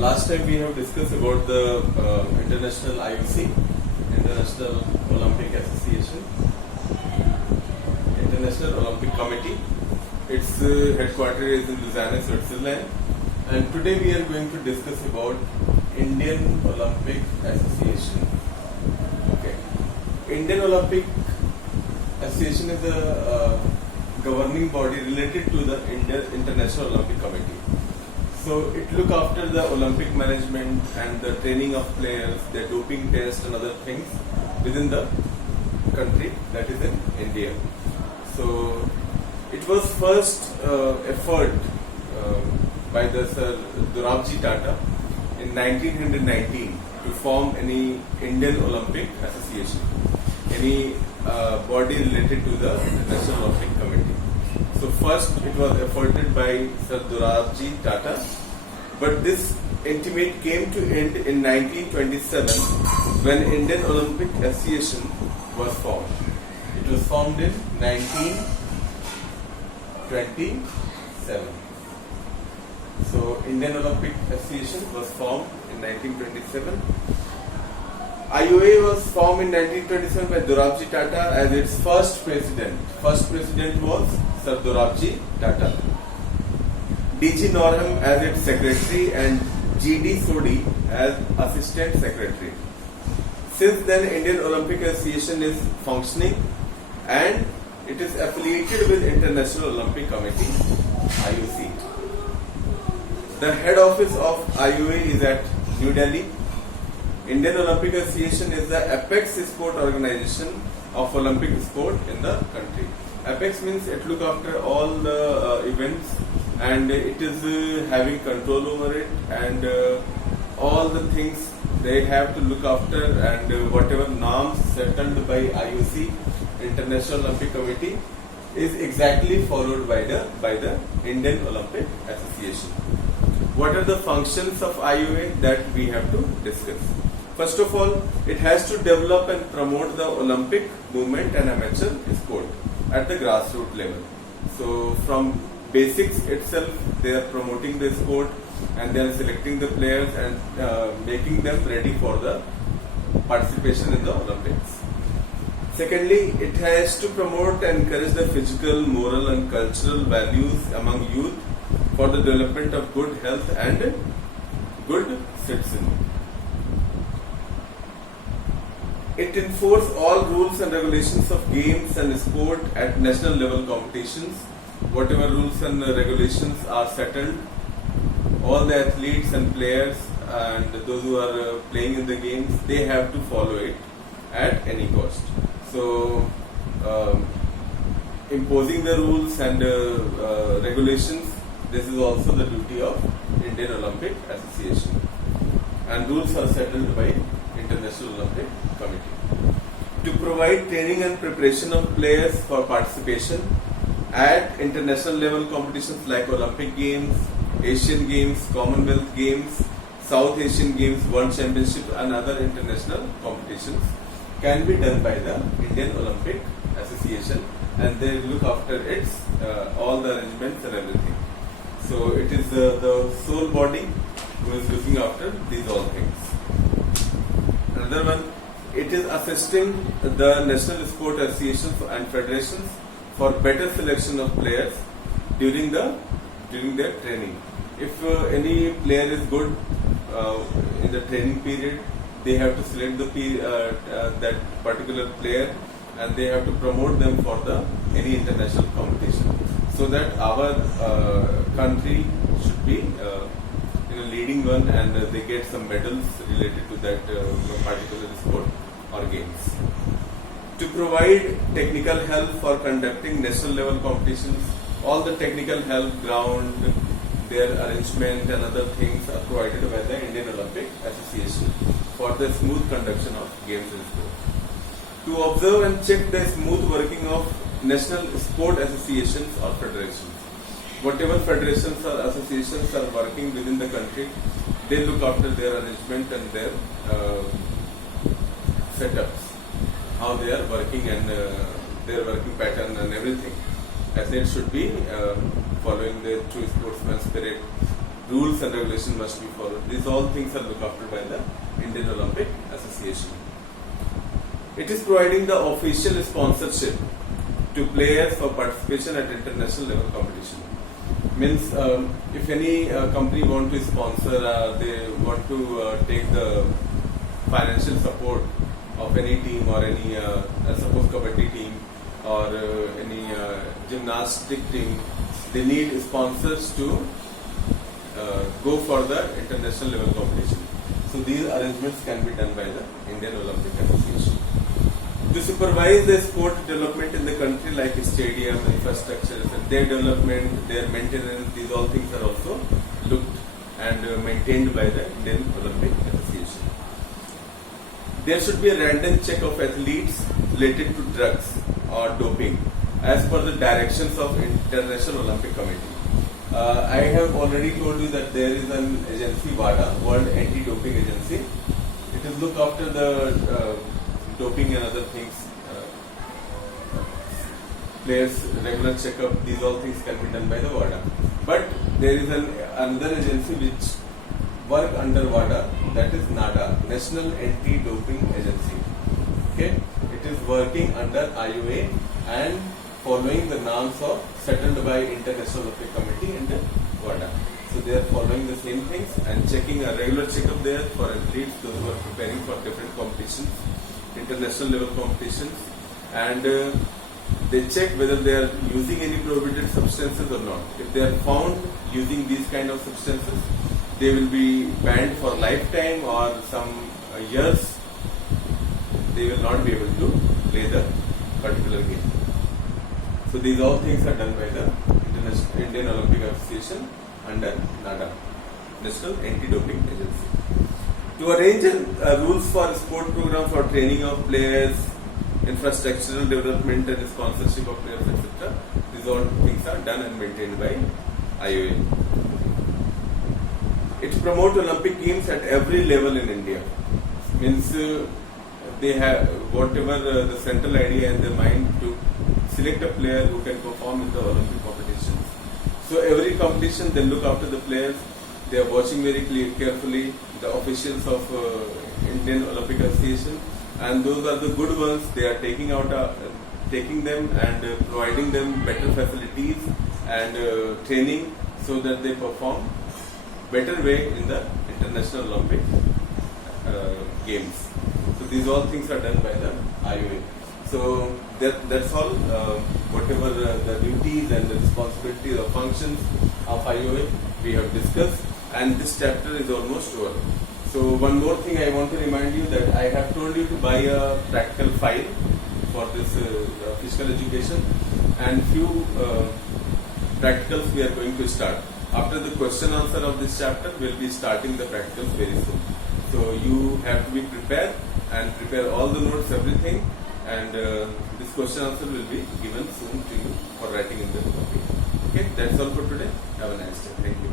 Last time we have discussed about the International IOC, International Olympic Association, International Olympic Committee. Its headquarters is in Lausanne, Switzerland. And today we are going to discuss about Indian Olympic Association. Okay. Indian Olympic Association is a governing body related to the International Olympic Committee. So it look after the Olympic management and the training of players, their doping test and other things within the country, that is in India. So it was first effort by the Sir Dorabji Tata in 1919 to form any Indian Olympic Association, any body related to the International Olympic Committee. So first it was efforted by Sir Dorabji Tata, but this intimate came to end in 1927 when Indian Olympic Association was formed. It was formed in 1927. So Indian Olympic Association was formed in 1927. IOA was formed in 1927 by Dorabji Tata as its first president. First president was Sir Dorabji Tata. D.G. Norham as its secretary and G.D. Sodhi as assistant secretary. Since then, Indian Olympic Association is functioning and it is affiliated with International Olympic Committee, IOC. The head office of IOA is at New Delhi. Indian Olympic Association is the apex sport organization of Olympic sport in the country. Apex means it look after all the events and it is having control over it and all the things they have to look after and whatever norms settled by IOC, International Olympic Committee, is exactly followed by the Indian Olympic Association. What are the functions of IOA that we have to discuss? First of all, it has to develop and promote the Olympic movement and amateur sport at the grassroots level. So from basics itself, they are promoting the sport and they are selecting the players and making them ready for the participation in the Olympics. Secondly, it has to promote and encourage the physical, moral and cultural values among youth for the development of good health and good citizenship. It enforces all rules and regulations of games and sport at national level competitions. Whatever rules and regulations are settled, all the athletes and players and those who are playing in the games, they have to follow it at any cost. So, imposing the rules and regulations, this is also the duty of Indian Olympic Association. And rules are settled by International Olympic Committee. To provide training and preparation of players for participation at international level competitions like Olympic Games, Asian Games, Commonwealth Games, South Asian Games, World Championship and other international competitions can be done by the Indian Olympic Association and they look after its all the arrangements and everything. So it is the sole body who is looking after these all things. Another one, it is assisting the national sport associations and federations for better selection of players during their training. If any player is good in the training period, they have to select that particular player and they have to promote them for any international competition, so that our country should be leading one and they get some medals related to that particular sport or games. To provide technical help for conducting national level competitions, all the technical help, ground, their arrangement and other things are provided by the Indian Olympic Association for the smooth conduction of games and sport. To observe and check the smooth working of national sport associations or federations. Whatever federations or associations are working within the country, they look after their arrangement and their setups, how they are working and their working pattern and everything. Athletes should be following the true sportsman spirit rules and regulations must be followed. These all things are looked after by the Indian Olympic Association. It is providing the official sponsorship to players for participation at international level competition. Means if any company want to sponsor, they want to take the financial support of any team or any suppose kabaddi team or any gymnastic team, they need sponsors to go for the international level competition. So these arrangements can be done by the Indian Olympic Association. To supervise the sport development in the country, like stadium, infrastructure, their development, their maintenance, these all things are also looked and maintained by the Indian Olympic Association. There should be a random check of athletes related to drugs or doping as per the directions of International Olympic Committee. I have already told you that there is an agency, WADA, World Anti-Doping Agency. It is look after the doping and other things, players regular checkup, these all things can be done by the WADA. But there is another agency which work under WADA, that is NADA, National Anti-Doping Agency. Okay, it is working under IOA and following the norms of settled by International Olympic Committee and WADA. So they are following the same things and checking a regular checkup there for athletes, those who are preparing for different competitions, international level competitions, and they check whether they are using any prohibited substances or not. If they are found using these kind of substances, they will be banned for lifetime or some years. They will not be able to play the particular game. So these all things are done by the Indian Olympic Association under NADA, National Anti-Doping Agency. To arrange rules for sport program for training of players, infrastructural development and sponsorship of players, etc. These all things are done and maintained by IOA. It promotes Olympic Games at every level in India. Means they have whatever the central idea in their mind to select a player who can perform in the Olympic competitions. So every competition they look after the players. They are watching very carefully the officials of Indian Olympic Association, and those are the good ones. They are taking them and providing them better facilities and training so that they perform better way in the International Olympic Games. So these all things are done by the IOA. So that's all. Whatever the duties and the responsibilities or functions of IOA we have discussed, and this chapter is almost over. So one more thing I want to remind you that I have told you to buy a practical file for this physical education, and few practicals we are going to start. After the question answer of this chapter, we will be starting the practicals very soon. So you have to be prepared and prepare all the notes, everything, and this question answer will be given soon to you for writing in the copy. Okay, that's all for today. Have a nice day. Thank you.